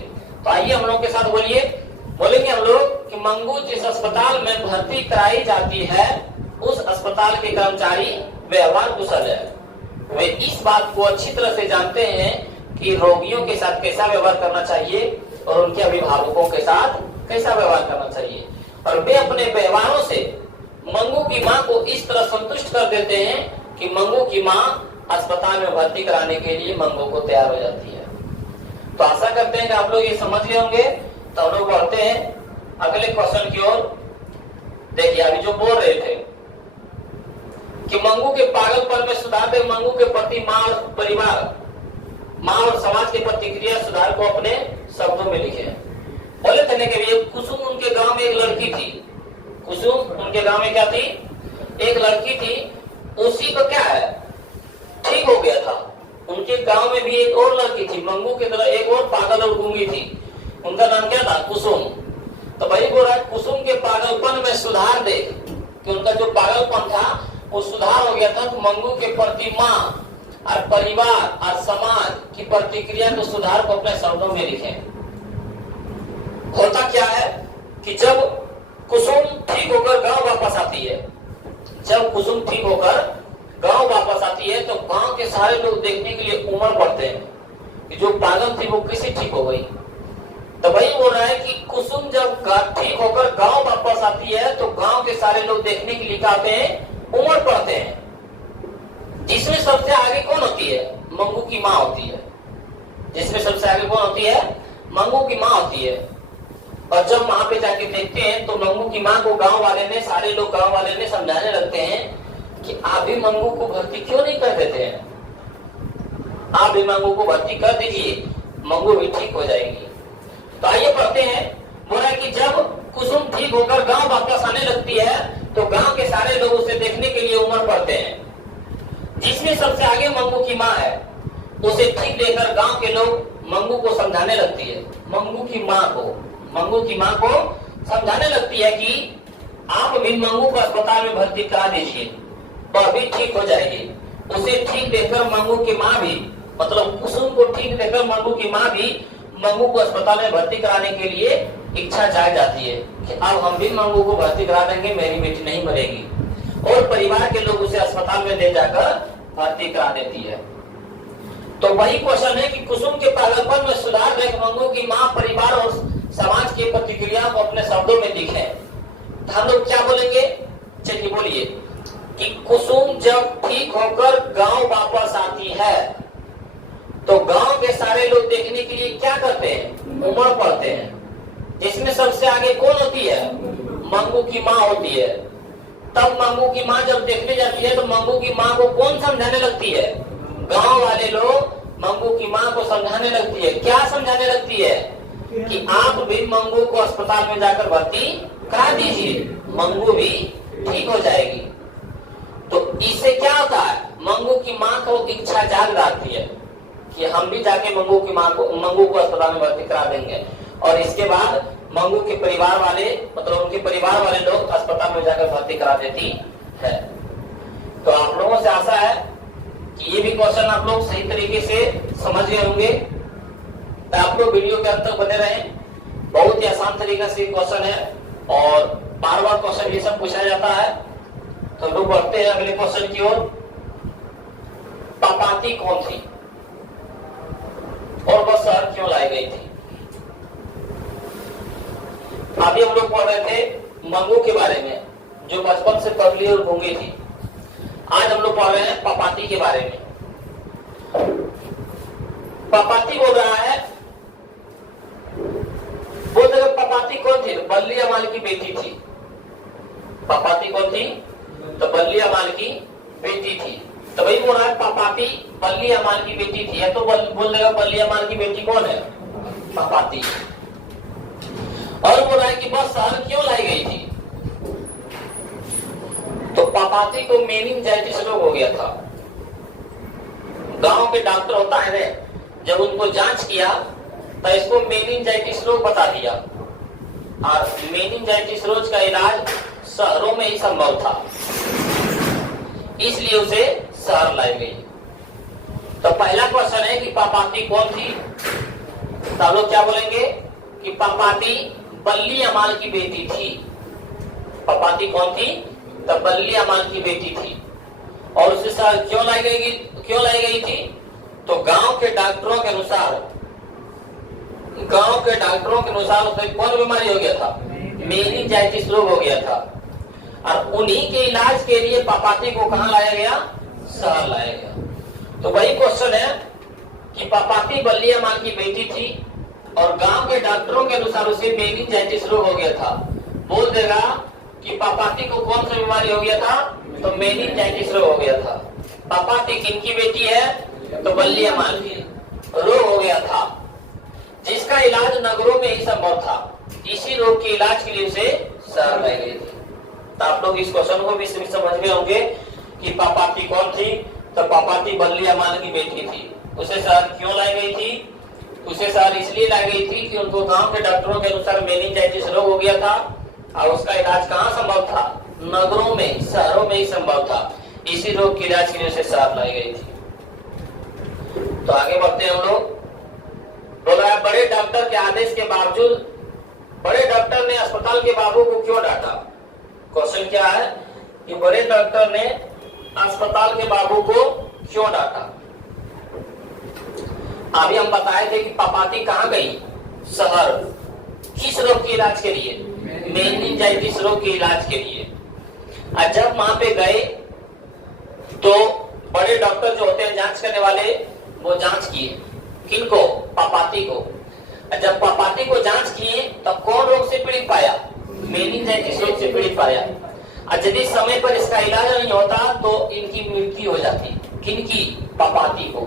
तो आइए हम लोग के साथ बोलेंगे हम लोग कि मंगू जिस अस्पताल में भर्ती कराई जाती है उस अस्पताल के कर्मचारी व्यवहार कुशल है। वे इस बात को अच्छी तरह से जानते हैं कि रोगियों के साथ कैसा व्यवहार करना चाहिए और उनके अभिभावकों के साथ कैसा व्यवहार करना चाहिए। और वे अपने व्यवहारों से मंगू की मां को इस तरह संतुष्ट कर देते हैं कि मंगू की मां अस्पताल में भर्ती कराने के लिए मंगू को तैयार हो जाती है। तो आशा करते हैं कि आप लोग ये समझ गए होंगे। तो हम लोग बढ़ते हैं अगले क्वेश्चन की ओर। देखिए अभी जो बोल रहे थे कि मंगू के पागलपन में सुधार दे, मंगू के प्रति मां और परिवार, मां और समाज की प्रतिक्रिया सुधार को अपने शब्दों में लिखे। बोले थे कि कुसुम उनके गांव में एक लड़की थी, कुसुम उनके गांव में क्या थी, एक लड़की थी। उसी को क्या है ठीक हो गया था। उनके गांव में भी एक और लड़की थी, मंगू की तरह एक और पागल और गूंगी थी। उनका नाम क्या था, कुसुम। तो भाई बोल रहा है कुसुम के पागलपन में सुधार दे कि उनका जो पागलपन था वो सुधार हो गया था। तो मंगू के प्रति मां और परिवार और समाज की प्रतिक्रिया को सुधार को अपने शब्दों में लिखें। होता क्या है कि जब कुसुम ठीक होकर गांव वापस आती है, जब कुसुम ठीक होकर गांव वापस आती है तो गांव के सारे लोग देखने के लिए उमड़ पड़ते हैं कि जो पागल थी वो कैसे ठीक हो गई। तो वही बोल रहा है कि कुसुम जब ठीक होकर गांव वापस आती है तो गांव के सारे लोग देखने के लिए आते हैं, उमड़ पड़ते हैं। जिसमें सबसे आगे कौन होती है? मंगू की माँ होती है। जिसमें सबसे आगे कौन होती है? मंगू की माँ होती है। और जब वहां पे जाके देखते हैं तो मंगू की माँ को गांव वाले ने, सारे लोग गांव वाले ने समझाने लगते हैं कि आप भी मंगू को भर्ती क्यों नहीं कर देते हैं, आप भी मंगू को भर्ती कर दीजिए, मंगू भी ठीक हो जाएगी। तो आइए पढ़ते हैं। बोला कि जब कुसुम ठीक होकर गांव वापस आने लगती है तो गांव के सारे लोग उसे देखने के लिए उमड़ पड़ते हैं। जिसमें सबसे आगे मंगू की माँ है, उसे ठीक देखकर गांव के लोग मंगू को समझाने लगती है। मंगू की माँ को समझाने लगती है कि आप भी मंगू को अस्पताल में भर्ती करा दीजिए, वह भी ठीक हो जाएगी। उसे ठीक देखकर मंगू की माँ भी, मतलब कुसुम को ठीक देखकर मंगू की माँ भी मंगू को अस्पताल में भर्ती कराने के लिए इच्छा जाग जाती है कि अब हम भी मंगू को भर्ती करा देंगे, मेरी बेटी नहीं मरेगी। और परिवार के लोग उसे अस्पताल में ले जाकर भर्ती करा देती है। तो वही क्वेश्चन है कि कुसुम के पागलपन में सुधार देख मंगू की माँ परिवार और समाज की प्रतिक्रिया को अपने शब्दों में लिखे। तो हम लोग क्या बोलेंगे? चलिए बोलिए कि कुसुम जब ठीक होकर गांव वापस आती है तो गांव के सारे लोग देखने के लिए क्या करते हैं? उमड़ पड़ते हैं। इसमें सबसे आगे कौन होती है? मंगू की माँ होती है। तब मंगू की माँ जब देखने जाती है तो मंगू की माँ को कौन समझाने लगती है? गांव वाले लोग मंगू की माँ को समझाने लगती है। क्या समझाने लगती है? कि आप भी मंगू को अस्पताल में जाकर भर्ती करा दीजिए, मंगू भी ठीक हो जाएगी। तो इससे क्या होता है? मंगू की माँ को इच्छा जाग जाती है कि हम भी जाके मंगू को अस्पताल में भर्ती करा देंगे। और इसके बाद मंगू के परिवार वाले, मतलब उनके परिवार वाले लोग अस्पताल में जाकर भर्ती करा देती है। तो आप लोगों से आशा है कि ये भी क्वेश्चन आप लोग सही तरीके से समझ गए होंगे। तो आप लोग वीडियो के अंत तक बने रहें। बहुत ही आसान तरीके से क्वेश्चन है और बार बार क्वेश्चन ये सब पूछा जाता है। तो लोग बढ़ते हैं अगले क्वेश्चन की ओर। पापाती कौन थी और वह शहर क्यों लाई गई थी? अभी हम लोग पढ़ रहे थे मंगू के बारे में, जो बचपन से पगली और गूंगी थी। आज हम लोग पढ़ रहे हैं पापाती के बारे में। पापाती बोल रहा है, वो जगह पापाती कौन थी? बल्ली अमाल की बेटी थी। पापाती कौन थी? तो बल्ली अमाल की बेटी थी। तो वही बोल रहा है पापाती बल्ली अमाल की बेटी थी। तो बोल देगा बल्ली अमाल की बेटी कौन है? पापाती। और बोल रहा है कि बस शहर क्यों लाई गई थी? तो पापाती को मेनिंजाइटिस रोग हो गया था। गांव के डॉक्टर होता है ना, जब उनको जांच किया तो इसको मेनिंजाइटिस रोग बता दिया। और मेनिंजाइटिस रोग का इलाज शहरों में ही संभव था, इसलिए उसे शहर लाई गई। तो पहला क्वेश्चन है कि पापाती कौन थी? तो आप लोग क्या बोलेंगे कि पापाती बल्ली अमाल की बेटी थी। पापाती कौन थी? तो बल्ली अमाल की बेटी थी। और उसे शहर क्यों लाई गई थी? तो गांव के डॉक्टरों के अनुसार उसे कौन बीमारी हो गया था? मेनिंजाइटिस रोग हो गया था। और उन्हीं के इलाज के लिए पापाती को कहां लाया गया? शहर लाया गया। तो वही क्वेश्चन है कि पापाती बल्ली अमाल की बेटी थी और गांव के डॉक्टरों के अनुसार उसे मेनिंजाइटिस रोग हो गया था। बोल देगा कि पापाती को कौन सा बीमारी हो गया था? तो मेनिंजाइटिस रोग हो गया था। पापाती किनकी बेटी है? तो बल्ली अमाल की। रोग हो गया था जिसका इलाज नगरों में ही संभव था। इसी रोग के इलाज के लिए उसे शहर लाई गई थी। तो आप लोग इस क्वेश्चन को भी समझ गए होंगे कि पापाती कौन थी? तो पापाती बल्ली अमाल की बेटी थी। उसे शहर क्यों लाई गई थी? उसे शहर इसलिए लाई गई थी कि उनको गांव के डॉक्टरों के अनुसार मेनिंजाइटिस रोग हो गया था और उसका इलाज कहाँ संभव था? नगरों में, शहरों में ही संभव था। इसी रोग के इलाज के लिए उसे शहर लाई गई थी। तो आगे बढ़ते हैं हम लोग। बोला है बड़े डॉक्टर के आदेश के बावजूद बड़े डॉक्टर ने अस्पताल के बाबू को क्यों डांटा? क्वेश्चन क्या है कि बड़े डॉक्टर ने अस्पताल के बाबू को क्यों डांटा? अभी हम बताए थे कि पापाती कहाँ गई? शहर। किस रोग के इलाज के लिए? मेनिंजाइटिस रोग के इलाज के लिए। और जब वहां पे गए तो बड़े डॉक्टर जो होते हैं जांच करने वाले, वो जांच किए। किनको? पापाती को। और जब पापाती को जांच किए तब कौन रोग से पीड़ित पाया? मेनिंजाइटिस रोग से पीड़ित पाया। और यदि समय पर इसका इलाज नहीं होता तो इनकी मृत्यु हो जाती। किनकी? पापाती को।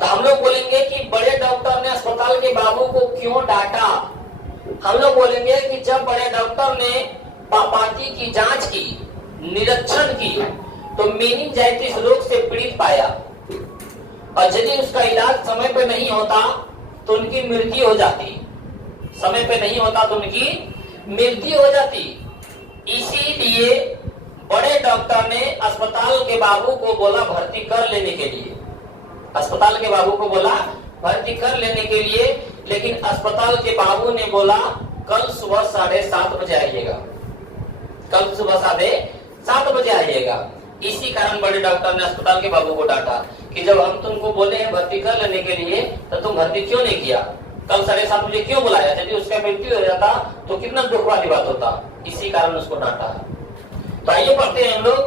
तो हम लोग बोलेंगे कि बड़े डॉक्टर ने अस्पताल के बाबू को क्यों डांटा? हम लोग बोलेंगे कि जब बड़े डॉक्टर ने पापाती की जांच की, निरीक्षण की, तो मेनिंजाइटिस रोग से पीड़ित पाया और यदि उसका इलाज समय पर नहीं होता तो उनकी मृत्यु हो जाती। समय पे नहीं होता तो उनकी मृत्यु हो जाती। इसीलिए बड़े डॉक्टर ने अस्पताल के बाबू को बोला भर्ती कर लेने के लिए। अस्पताल के बाबू को बोला भर्ती कर लेने के लिए, लेकिन अस्पताल के बाबू ने बोला कल सुबह 7:30 बजे आइएगा। कल सुबह 7:30 बजे आइएगा। इसी कारण बड़े डॉक्टर ने अस्पताल के बाबू को डांटा कि जब हम तुमको बोले हैं भर्ती कर लेने के लिए तो तुम भर्ती क्यों नहीं किया? कल 7:30 बजे क्यों बुलाया? यदि उसका मृत्यु हो जाता तो कितना दुख वाली बात होता। इसी कारण उसको डांटा। तो आइए पढ़ते हैं हम लोग।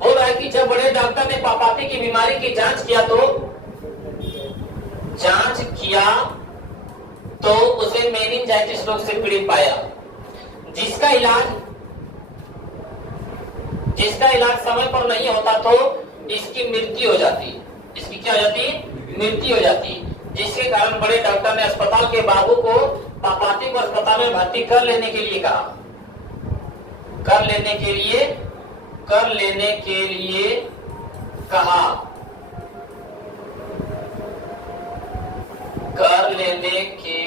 बोल रहा है कि जब बड़े डॉक्टर ने पापाती की बीमारी की जांच किया तो उसे मेनिंजाइटिस रोग से पीड़ित पाया, जिसका इलाज समय पर नहीं होता तो इसकी मृत्यु हो जाती। इसकी क्या हो जाती? मृत्यु हो जाती। जिसके कारण बड़े डॉक्टर ने अस्पताल के बाबू को पापाती को अस्पताल में भर्ती कर लेने के लिए कहा। कर लेने के लिए कहा। कर लेने के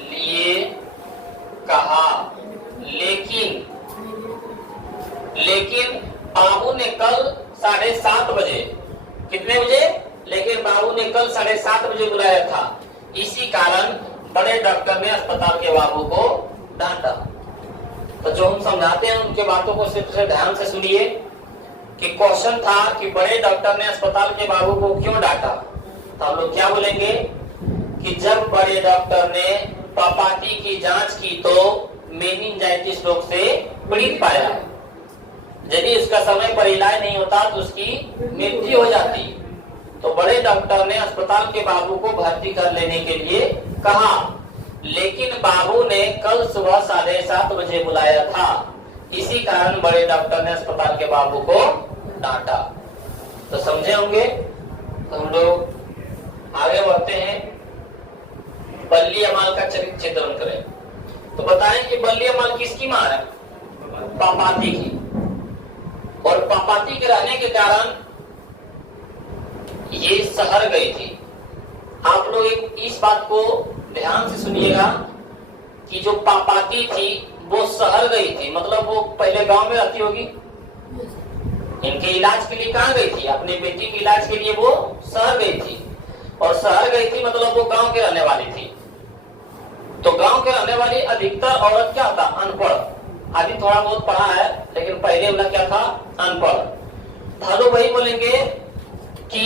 लिए कहा। लेकिन बाबू ने कल 7:30 बजे, कितने बजे? लेकिन बाबू ने कल 7:30 बजे बुलाया था। इसी कारण बड़े डॉक्टर ने अस्पताल के बाबू को डांटा। तो जो हम समझाते हैं उनके बातों को सिर्फ ध्यान से सुनिए कि क्वेश्चन था कि बड़े डॉक्टर ने अस्पताल के बाबू को क्यों डांटा। तो हम लोग क्या बोलेंगे कि जब बड़े डॉक्टर ने पापाती की जांच की तो मेनिंजाइटिस रोग से पीड़ित पाया। यदि उसका समय पर इलाज नहीं होता तो उसकी मृत्यु हो जाती। तो बड़े डॉक्टर ने अस्पताल के बाबू को भर्ती कर लेने के लिए कहा, लेकिन बाबू ने कल सुबह 7:30 बजे बुलाया था। इसी कारण बड़े डॉक्टर ने अस्पताल के बाबू को डांटा। तो समझे होंगे। तो हम लोग आगे बढ़ते हैं। बल्ली अमाल का चरित्र चित्रण करें। तो बताएं कि बल्ली अमाल किसकी मां है? पापाती की। और पापाती के रहने के कारण ये शहर गई थी। आप लोग इस बात को ध्यान से सुनिएगा कि जो पापाती थी वो शहर गई थी, मतलब वो पहले गांव में रहती होगी। इनके इलाज के लिए कहाँ गई थी? अपने बेटी के इलाज के लिए वो शहर गई थी। और शहर गई थी मतलब वो गांव के रहने वाली थी। तो गांव के रहने वाली अधिकतर औरत क्या था? अनपढ़। अभी थोड़ा बहुत पढ़ा है, लेकिन पहले वाला क्या था? अनपढ़। तो हम लोग वही बोलेंगे कि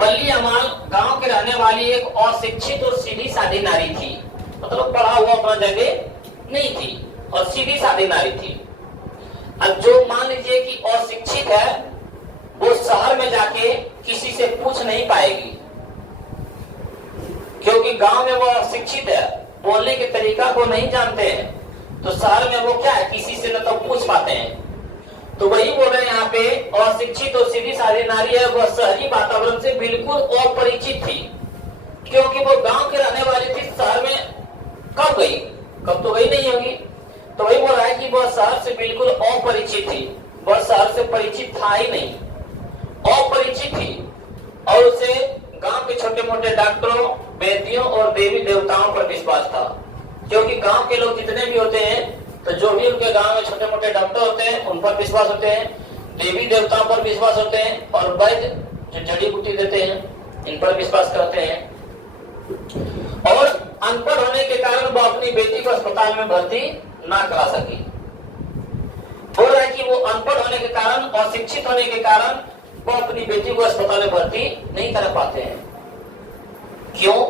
बल्ली अमाल गांव के रहने वाली एक अशिक्षित और सीधी सादी नारी थी। मतलब पढ़ा हुआ अपना जगह नहीं थी और सीधी सादी नारी थी। अब जो मान लीजिए कि अशिक्षित है वो शहर में जाके किसी से पूछ नहीं पाएगी, क्योंकि गांव में वो अशिक्षित है, बोलने के तरीका को नहीं जानते हैं। तो शहर में वो क्या है, किसी से न तो पूछ पाते हैं। तो वही बोल रहे हैं यहाँ पे, अशिक्षित और सीधी सादी नारी है, वह शहरी वातावरण से बिल्कुल अपरिचित थी। क्योंकि वो गांव के रहने वाली थी, शहर में कब गई? कब तो गई नहीं होगी। तो वही बोल रहा है कि वह शहर से बिल्कुल अपरिचित थी। वह शहर से परिचित था ही नहीं, अपरिचित थी। और उसे गांव के छोटे मोटे डॉक्टरों, वैद्यों और देवी देवताओं पर विश्वास था। क्योंकि गांव के लोग जितने भी होते हैं, तो जो भी उनके गांव में छोटे मोटे डॉक्टर होते हैं उन पर विश्वास होते हैं, देवी देवताओं पर विश्वास होते हैं, और वैद्य जो जड़ी बूटी देते हैं इन पर विश्वास करते हैं। और अनपढ़ होने के कारण वो अपनी बेटी को अस्पताल में भर्ती ना करा सकी। बोल रहा है कि वो अनपढ़ होने के कारण और शिक्षित होने के कारण वो अपनी बेटी को अस्पताल में भर्ती नहीं कर पाते हैं। क्यों?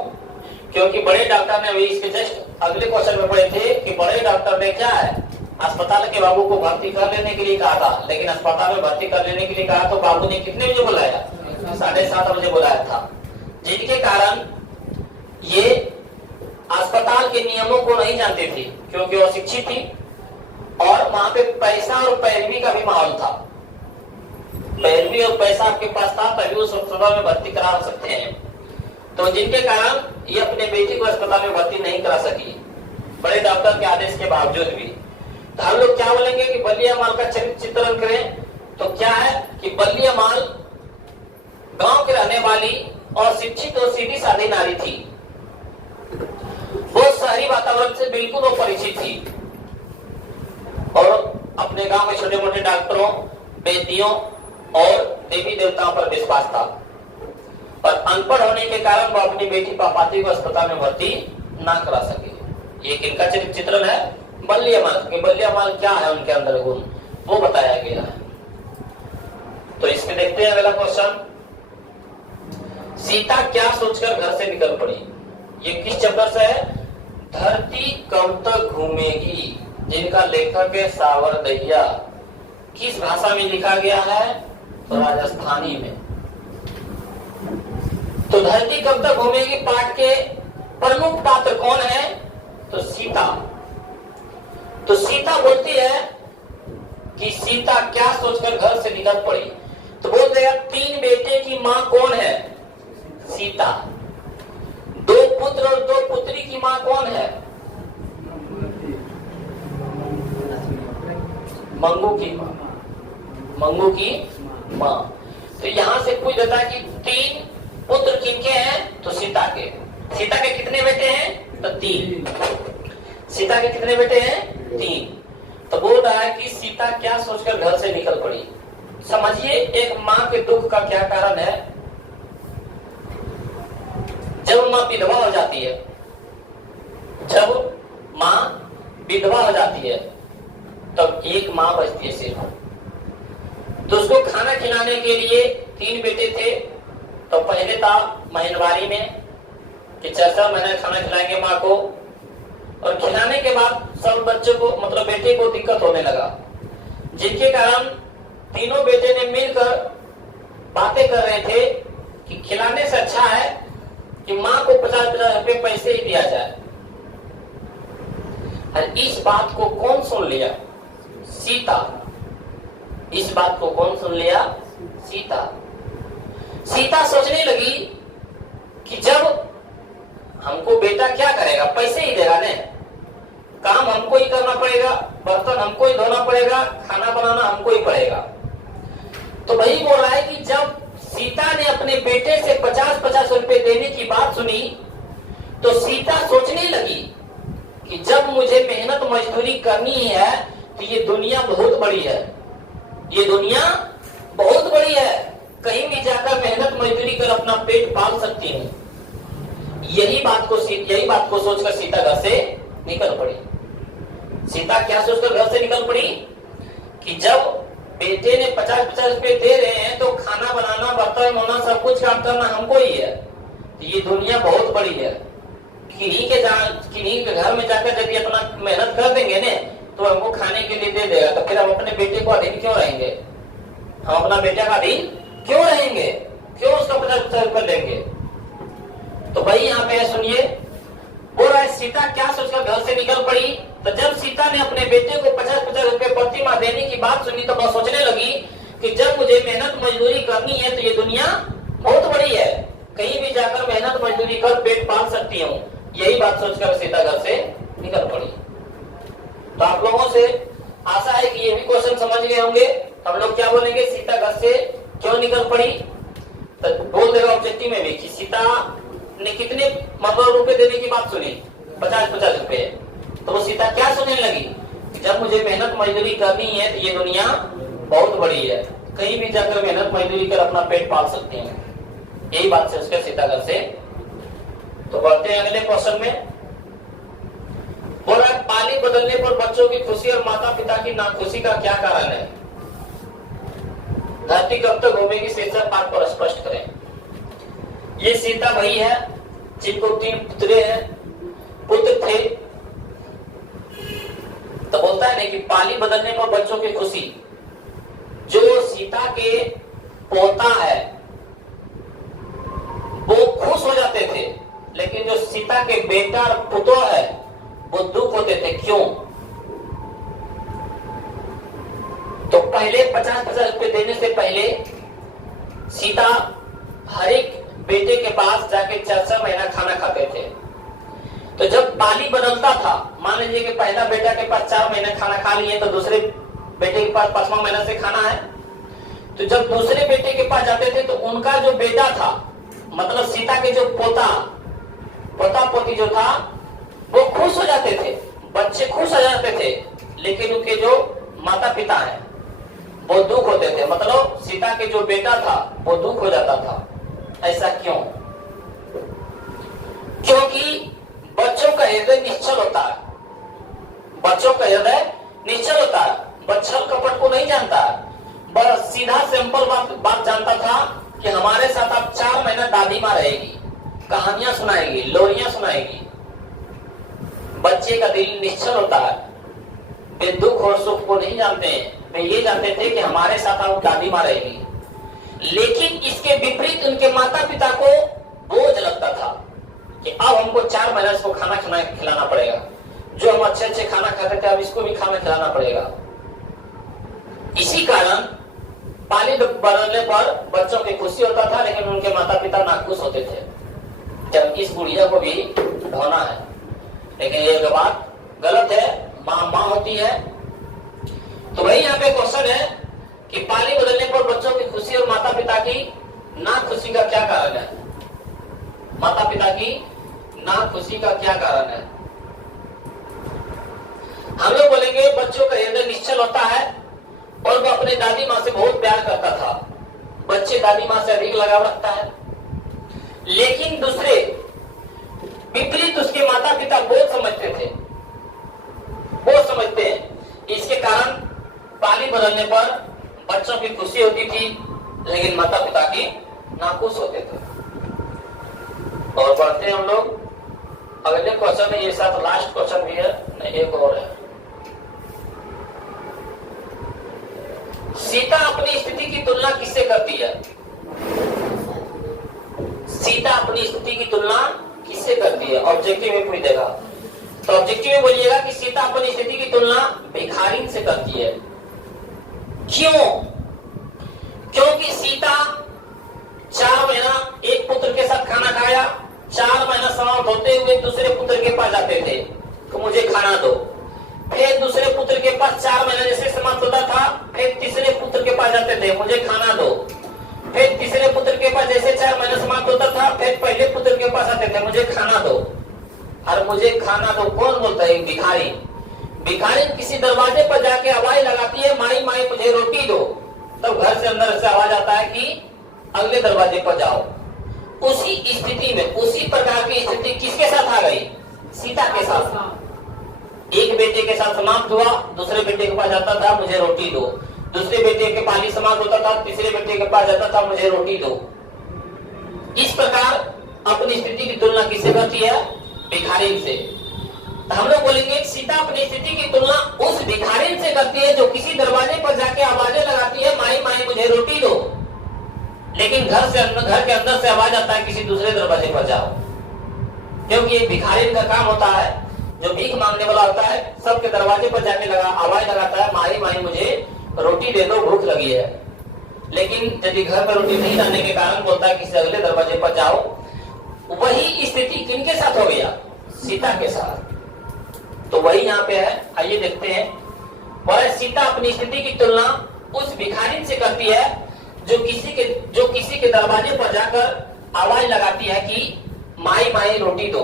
क्योंकि बड़े डॉक्टर ने, अभी इसके जस्ट अगले क्वेश्चन में पढ़े थे कि बड़े डॉक्टर ने क्या है, अस्पताल के बाबू को भर्ती कर लेने के लिए कहा था, लेकिन अस्पताल में भर्ती कर लेने के लिए कहा तो बाबू ने कितने बजे बुलाया? 7:30 बजे बुलाया था, जिनके कारण ये अस्पताल के नियमों को नहीं जानते थे, क्योंकि वो शिक्षित थी और वहां पे पैसा और पैरवी का भी माहौल था। पैरवी और पैसा आपके पास था तभी उस अस्पताल में भर्ती करा सकते हैं। तो जिनके कारण ये अपने बेटी को अस्पताल में भर्ती नहीं करा सकी, बड़े डॉक्टर के आदेश के बावजूद भी। तो हम लोग क्या बोलेंगे कि बलिया माल का चरित्र चित्रण करें तो क्या है कि बलिया माल गांव के रहने वाली और शिक्षित और सीधी साधी नारी थी। वो शहरी वातावरण से बिल्कुल वो परिचित थी और अपने गांव में छोटे मोटे डॉक्टरों, वैद्यों और देवी देवताओं पर विश्वास था। और अनपढ़ होने के कारण वो अपनी बेटी पापाती को अस्पताल में भर्ती ना करा सके। ये किनका चरित्र चित्रण है? बलियामाल। कि बलियामाल क्या है, उनके अंदर गुण वो बताया गया है। तो इसमें देखते हैं अगला क्वेश्चन। सीता क्या सोचकर घर से निकल पड़ी? ये किस चैप्टर से है? धरती कब तक घूमेगी, जिनका लेखक है सावरदैया। किस भाषा में लिखा गया है? तो राजस्थानी में। तो धरती कब तक घूमेगी पाठ के प्रमुख पात्र कौन है? तो सीता। तो सीता बोलती है कि सीता क्या सोचकर घर से निकल पड़ी? तो बोल देगा 3 बेटे की मां कौन है? सीता। 2 पुत्र और 2 पुत्री की मां कौन है? मंगू की मां। मंगू की मां। तो यहां से पूछ देता है कि 3 पुत्र किनके हैं? तो सीता के। सीता के कितने बेटे हैं? तो 3। सीता के कितने बेटे हैं? 3। तो बोल रहा है कि सीता क्या सोचकर घर से निकल पड़ी। समझिए एक मां के दुख का क्या कारण है। जब मां विधवा हो जाती है, जब मां विधवा हो जाती है तब एक मां बचती है सिर्फ। तो उसको खाना खिलाने के लिए 3 बेटे थे। तो पहले था महीनवारी में कि 4 महीने खाना खिलाएंगे माँ को, और खिलाने के बाद सब बच्चों को मतलब बेटे को दिक्कत होने लगा, जिनके कारण तीनों बेटे ने मिलकर बातें कर रहे थे कि खिलाने से अच्छा है कि माँ को 50-50 रुपए पैसे ही दिया जाए। और इस बात को कौन सुन लिया? सीता। इस बात को कौन सुन लिया? सीता। सीता सोचने लगी कि जब हमको बेटा क्या करेगा, पैसे ही देगा ने, काम हमको ही करना पड़ेगा, बर्तन हमको ही धोना पड़ेगा, खाना बनाना हमको ही पड़ेगा। तो वही बोल रहा है कि जब सीता ने अपने बेटे से 50-50 रुपए देने की बात सुनी तो सीता सोचने लगी कि जब मुझे मेहनत मजदूरी करनी है तो ये दुनिया बहुत बड़ी है, ये दुनिया बहुत बड़ी है, कहीं भी जाकर मेहनत मजदूरी कर अपना पेट पाल सकती हूँ। यही बात को सोचकर सीता घर से निकल पड़ी। सीता क्या सोचकर घर से निकल पड़ी कि जब बेटे ने 50-50 रुपए दे रहे हैं तो खाना बनाना, बर्तन धोना, सब कुछ काम करना हमको ही है, तो ये दुनिया बहुत बड़ी है। किन्हीं के घर में जाकर जब ये अपना मेहनत कर देंगे ने तो हमको खाने के लिए दे देगा, तो फिर हम अपने बेटे को अधीन क्यों रहेंगे? हम अपना बेटा का अधीन क्यों रहेंगे? क्यों उसका 50-50 रुपए लेंगे? तो भाई यहाँ पे सुनिए, बोल रहा है सीता क्या सोचकर घर से निकल पड़ी। तो जब सीता ने अपने बेटे को 50-50 रुपए प्रति माह देने की बात सुनी तो वह सोचने लगी कि जब मुझे मेहनत मजदूरी करनी है तो ये दुनिया बहुत बड़ी है, कहीं भी जाकर मेहनत मजदूरी कर पेट पाल सकती हूँ। यही बात सोचकर सीता घर से निकल पड़ी। तो आप लोगों से आशा है कि ये भी क्वेश्चन समझ गए होंगे। हम लोग क्या बोलेंगे, सीता घर से क्यों निकल पड़ी? तो बोल देगा ऑब्जेक्टिव में भी कि सीता ने कितने मतलब रुपए देने की बात सुनी, 50-50 रुपए। तो वो सीता क्या सोचने लगी कि जब मुझे मेहनत मजदूरी करनी है तो ये दुनिया बहुत बड़ी है, कहीं भी जाकर मेहनत मजदूरी कर अपना पेट पाल सकते हैं। यही बात से उसके सीता घर से। तो बढ़ते हैं अगले क्वेश्चन में। बोल रहा है पाली बदलने पर बच्चों की खुशी और माता पिता की नाखुशी का क्या कारण है? धरती कब तक घूमेगी, शीर्षक पाठ पर स्पष्ट करें। ये सीता वही है जिनको 3 पुत्र थे। तो बोलता है नहीं कि पाली बदलने पर बच्चों की खुशी, जो सीता के पोता है वो खुश हो जाते थे, लेकिन जो सीता के बेटा और पुतोह है वो दुख होते थे। क्यों? तो पहले 50,000 रुपए देने से पहले सीता हर एक बेटे के पास जाके 4-4 महीना खाना खाते थे। तो जब पाली बदलता था, मान लीजिए कि पहला बेटा के पास 4 महीने खाना खा लिए, तो दूसरे बेटे के पास 5वां महीना से खाना है। तो जब दूसरे बेटे के पास जाते थे तो उनका जो बेटा था, मतलब सीता के जो पोता पोती जो था वो खुश हो जाते थे, बच्चे खुश हो जाते थे, लेकिन उनके जो माता पिता है वो दुख होते थे। मतलब सीता के जो बेटा था वो दुख हो जाता था। ऐसा क्यों? क्योंकि बच्चों का हृदय निश्चल होता है। बच्चों का हृदय निश्चल होता है, बच्चल कपट को नहीं जानता, बस सीधा सिंपल बात जानता था कि हमारे साथ अब 4 महीना दादी माँ रहेगी, कहानियां सुनाएगी, लोरियां सुनाएगी। बच्चे का दिल निश्चल होता है, वे दुख और सुख को नहीं जानते हैं, वे ये जानते थे कि हमारे साथ अब दादी माँ रहेगी। लेकिन इसके विपरीत उनके माता पिता को बोझ लगता था कि अब हमको 4 महीना इसको खाना खिलाना पड़ेगा, जो हम अच्छे खाना खाते थे अब इसको भी खाना खिलाना पड़ेगा। इसी कारण पाली बदलने पर बच्चों की खुशी होता था, लेकिन उनके माता पिता नाखुश होते थे। जब इस गुड़िया को भी ढोना है, लेकिन ये बात गलत है, माँ होती है। तो वही यहाँ पे क्वेश्चन है कि पाली बदलने पर बच्चों की खुशी और माता पिता की नाखुशी का क्या कारण है? माता पिता की नाखुशी का क्या कारण है? हम लोग बोलेंगे बच्चों का हृदय निश्चल होता है और वो अपने दादी माँ से बहुत प्यार करता था। बच्चे दादी माँ से अधिक लगाव रखता है, लेकिन दूसरे विपरीत उसके माता पिता बहुत समझते थे, बहुत समझते हैं। इसके कारण पाली बदलने पर बच्चों की खुशी होती थी, लेकिन माता पिता की नाखुश होते थे। और बढ़ते हैं हम लोग अगले क्वेश्चन में। ये साथ लास्ट क्वेश्चन भी है, नहीं एक और है। सीता अपनी स्थिति की तुलना किससे करती है? सीता अपनी स्थिति की तुलना किससे करती है? ऑब्जेक्टिव में पूछ देगा तो ऑब्जेक्टिव में बोलिएगा कि सीता अपनी स्थिति की तुलना भिखारी से करती है। क्यों? क्योंकि सीता 4 महीना एक पुत्र के साथ खाना खाया, 4 महीना समाप्त होते हुए दूसरे पुत्र के पास जाते थे कि मुझे खाना दो। फिर दूसरे पुत्र के पास 4 महीना जैसे समाप्त होता था, फिर तीसरे पुत्र के पास जाते थे, मुझे खाना दो। फिर तीसरे पुत्र के पास जैसे 4 महीना समाप्त होता था, फिर पहले पुत्र के पास आते थे, मुझे खाना दो। और मुझे खाना दो कौन बोलता है? भिखारी। भिखारी किसी दरवाजे पर जाके आवाज लगाती है, माई माई मुझे रोटी दो, तब घर से अंदर से आवाज आता है कि अगले दरवाजे पर जाओ। उसी स्थिति में, उसी प्रकार की स्थिति किसके साथ आ गई? सीता के साथ। एक बेटे के साथ समाप्त हुआ, दूसरे बेटे के पास जाता था, मुझे रोटी दो। दूसरे बेटे के पाली समाप्त होता था, तीसरे बेटे के पास जाता था, मुझे रोटी दो। इस प्रकार अपनी स्थिति की तुलना किससे करती है? भिखारी से। तो हम लोग बोलेंगे सीता अपनी स्थिति की तुलना उस भिखारी से करती है जो किसी दरवाजे पर जाके आवाजें लगाती है, माई माई मुझे रोटी दो, लेकिन घर के अंदर से आवाज आता है किसी दूसरे दरवाजे पर जाओ। क्योंकि एक भिखारी का काम होता है, जो भीख मांगने वाला होता है, सबके दरवाजे पर जाके आवाज लगाता है, माई माई मुझे रोटी दे दो, भूख लगी है। लेकिन यदि घर में रोटी नहीं लाने के कारण बोलता है किसी अगले दरवाजे पर जाओ। वही स्थिति किनके साथ हो गया? सीता के साथ। तो वही यहाँ पे है, आइए देखते हैं। वह सीता अपनी स्थिति की तुलना उस भिखारी से करती है जो किसी के दरवाजे पर जाकर आवाज लगाती है कि माई माई रोटी दो,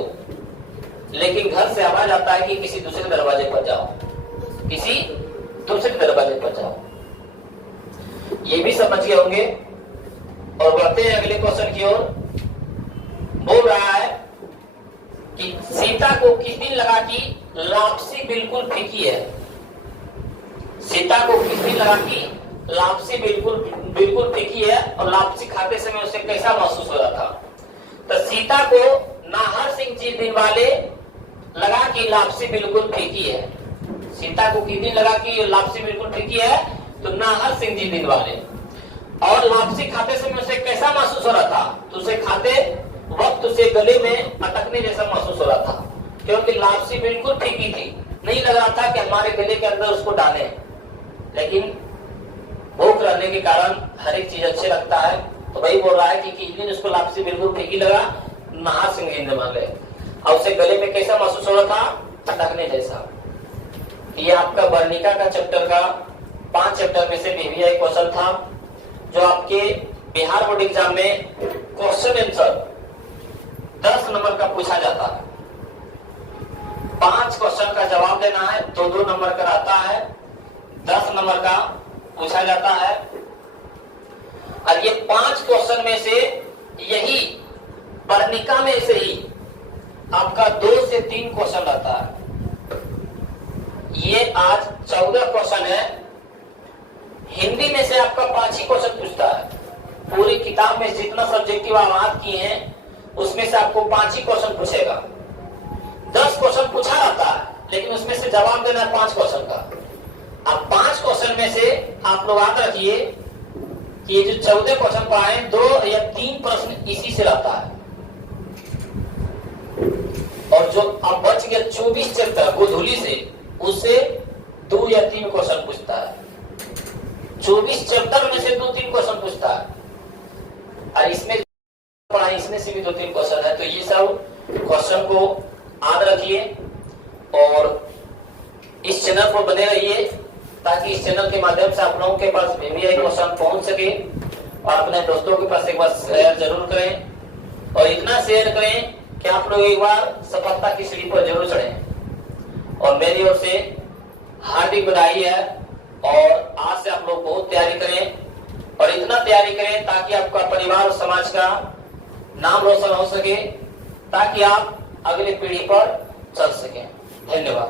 लेकिन घर से आवाज आता है कि किसी दूसरे दरवाजे पर जाओ, किसी दूसरे दरवाजे पर जाओ। ये भी समझ गए होंगे। और बढ़ते हैं अगले क्वेश्चन की ओर। बोल रहा है कि सीता को किस दिन लगा कि लापसी बिल्कुल फीकी है। सीता को किसने लगा कि लापसी बिल्कुल फीकी है, और लापसी खाते समय उसे कैसा महसूस हो रहा था। तो सीता को नाहर सिंह जी दिन वाले लगा कि लापसी बिल्कुल फीकी है। सीता को किस दिन लगा कि लापसी बिल्कुल फीकी है, तो नाहर सिंह जी दिन वाले। और लापसी खाते समय उसे कैसा महसूस हो रहा था, तो उसे खाते वक्त उसे गले में अटकने जैसा महसूस हो रहा था, क्योंकि लापसी बिल्कुल फीकी थी। नहीं लग रहा था कि हमारे गले के अंदर उसको डालें, लेकिन भूख रहने के कारण हर एक चीज अच्छे लगता है। तो वही बोल रहा है कि किस दिन उसको लापसी बिल्कुल फीकी लगा, नाहर सिंह जी वाले, और उसे गले में कैसा महसूस हो रहा था, अटकने जैसा। ये आपका वर्णिका का चैप्टर का 5 चैप्टर में से बीवीआई क्वेश्चन था, जो आपके बिहार बोर्ड एग्जाम में क्वेश्चन आंसर 10 नंबर का पूछा जाता है। 5 क्वेश्चन का जवाब देना है, 2-2 नंबर का आता है, 10 नंबर का पूछा जाता है। और ये 5 क्वेश्चन में से यही वर्णिका में से ही आपका 2 से 3 क्वेश्चन रहता है। ये आज 14 क्वेश्चन है। हिंदी में से आपका 5 ही क्वेश्चन पूछता है। पूरी किताब में जितना सब्जेक्टिव आवाज किए हैं उसमें से आपको 5 ही क्वेश्चन पूछेगा। 10 क्वेश्चन पूछा रहता है, लेकिन उसमें से जवाब देना है 5 क्वेश्चन का। अब 5 क्वेश्चन में से आप लोग याद रखिए कि ये जो 14 क्वेश्चन पाए, 2 या 3 प्रश्न इसी से रहता है। और जो अब बच गया 24 चैप्टर गोधुली से, उससे 2 या 3 क्वेश्चन पूछता है। 24 चैप्टर में से 2-3 क्वेश्चन पूछता है, और इसमें पढ़ाई इसमें से भी 2-3 क्वेश्चन है। तो ये सब क्वेश्चन को याद रखिए और इस चैनल पर बने रहिए, ताकि इस चैनल के माध्यम से आप लोगों के पास बीवीआई क्वेश्चन पहुंच सके। और अपने दोस्तों के पास एक बार शेयर जरूर करें, और इतना शेयर करें कि आप लोग एक बार सफलता की सीढ़ी पर जरूर चढ़ें। और मेरी ओर से हार्दिक बधाई है, और आज से आप लोग बहुत तैयारी करें, और इतना तैयारी करें ताकि आपका परिवार और समाज का नाम रोशन हो सके, ताकि आप अगली पीढ़ी पर चल सकें। धन्यवाद।